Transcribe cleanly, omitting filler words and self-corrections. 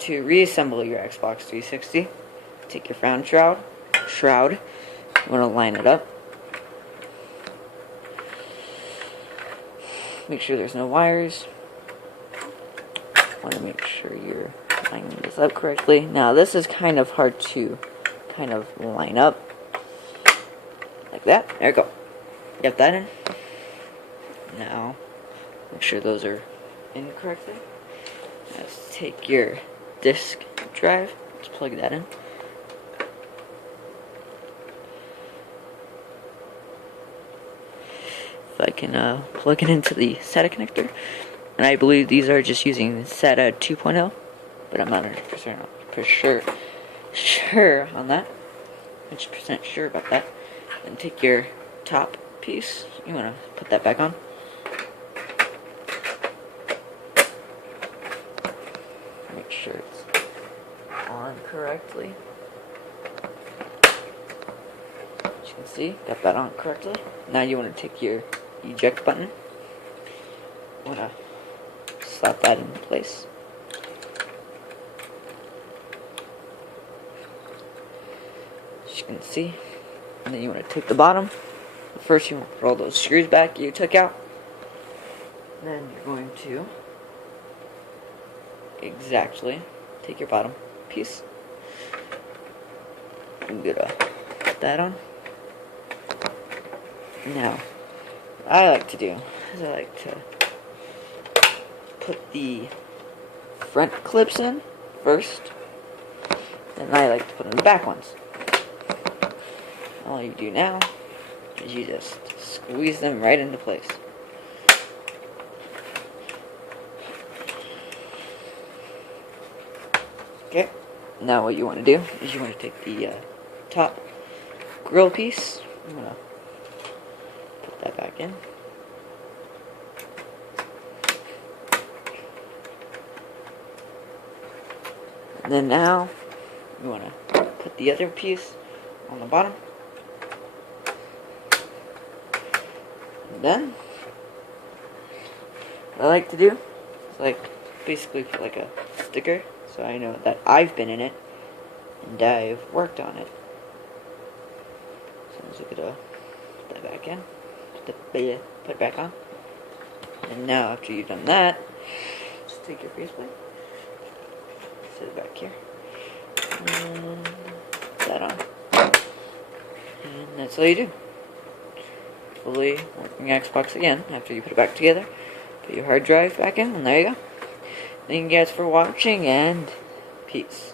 to reassemble your Xbox 360, take your front shroud, you want to line it up. Make sure there's no wires. Want to make sure you're lining this up correctly. Now this is kind of hard to line up. Like that. There you go. Get that in. Now, make sure those are in correctly. Let's take your disk drive. Let's plug that in. If I can plug it into the SATA connector. And I believe these are just using SATA 2.0, but I'm not 100% sure on that. 100% sure about that. And take your top piece. You want to put that back on. Make sure it's on correctly. As you can see, got that on correctly. Now you want to take your eject button. You want to slap that into place. As you can see. And then you want to take the bottom. First you want to put all those screws back you took out. Then you're going to exactly take your bottom piece. I'm gonna put that on. Now, what I like to do is I like to put the front clips in first, and I like to put in the back ones. All you do now is you just squeeze them right into place. Okay, now what you want to do is you want to take the top grill piece. I'm going to put that back in. And then now you want to put the other piece on the bottom. And then what I like to do is basically put a sticker so I know that I've been in it and I've worked on it. So I'm just gonna put that back in, put it back on. And now after you've done that, just take your faceplate, set it back here, and put that on. And that's all you do. Fully working Xbox again after you put it back together. Put your hard drive back in, and there you go. Thank you guys for watching, and peace.